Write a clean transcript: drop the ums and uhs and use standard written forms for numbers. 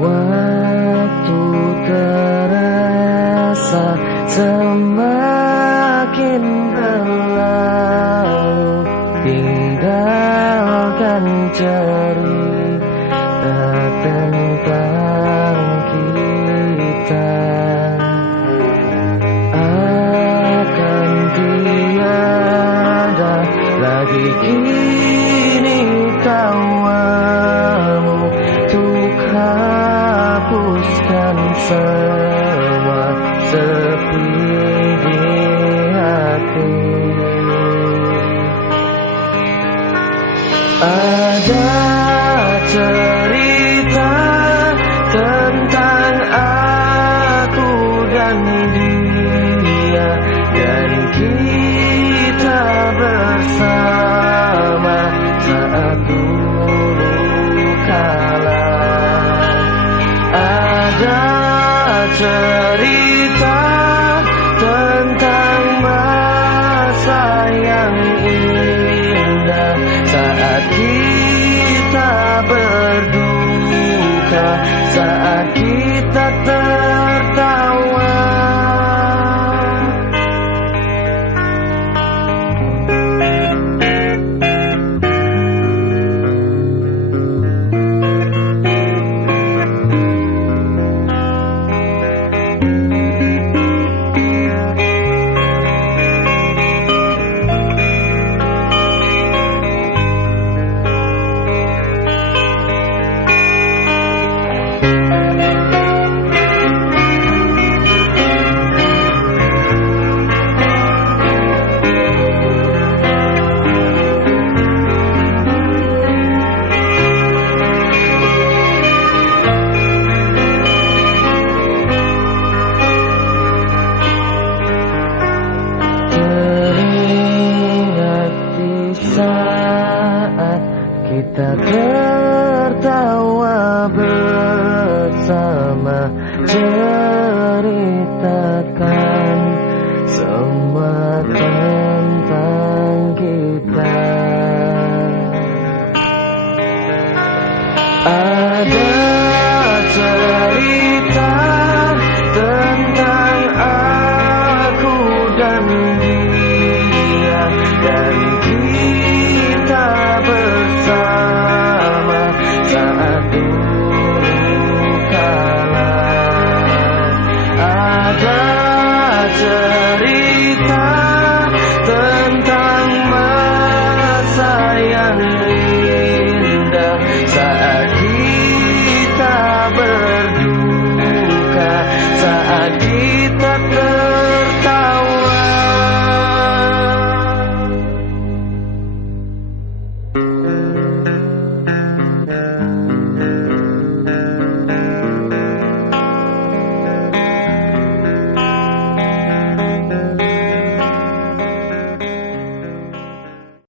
Waktu terasa semakin berlalu, tinggalkan cerita tentang kita. Akan tiada lagi kini tawamu untuk hapuskan semua sepi di hati. Ada cerita tentang aku dan dia, dan kita bersama saat dulu kala. Ada cerita tentang masa yang indah saat kita berduka, saat kita tertawa. Saat kita tertawa bersama, ceritakan semua tentang kita. Ada cerita tentang aku dan dia, dan kita bersama saat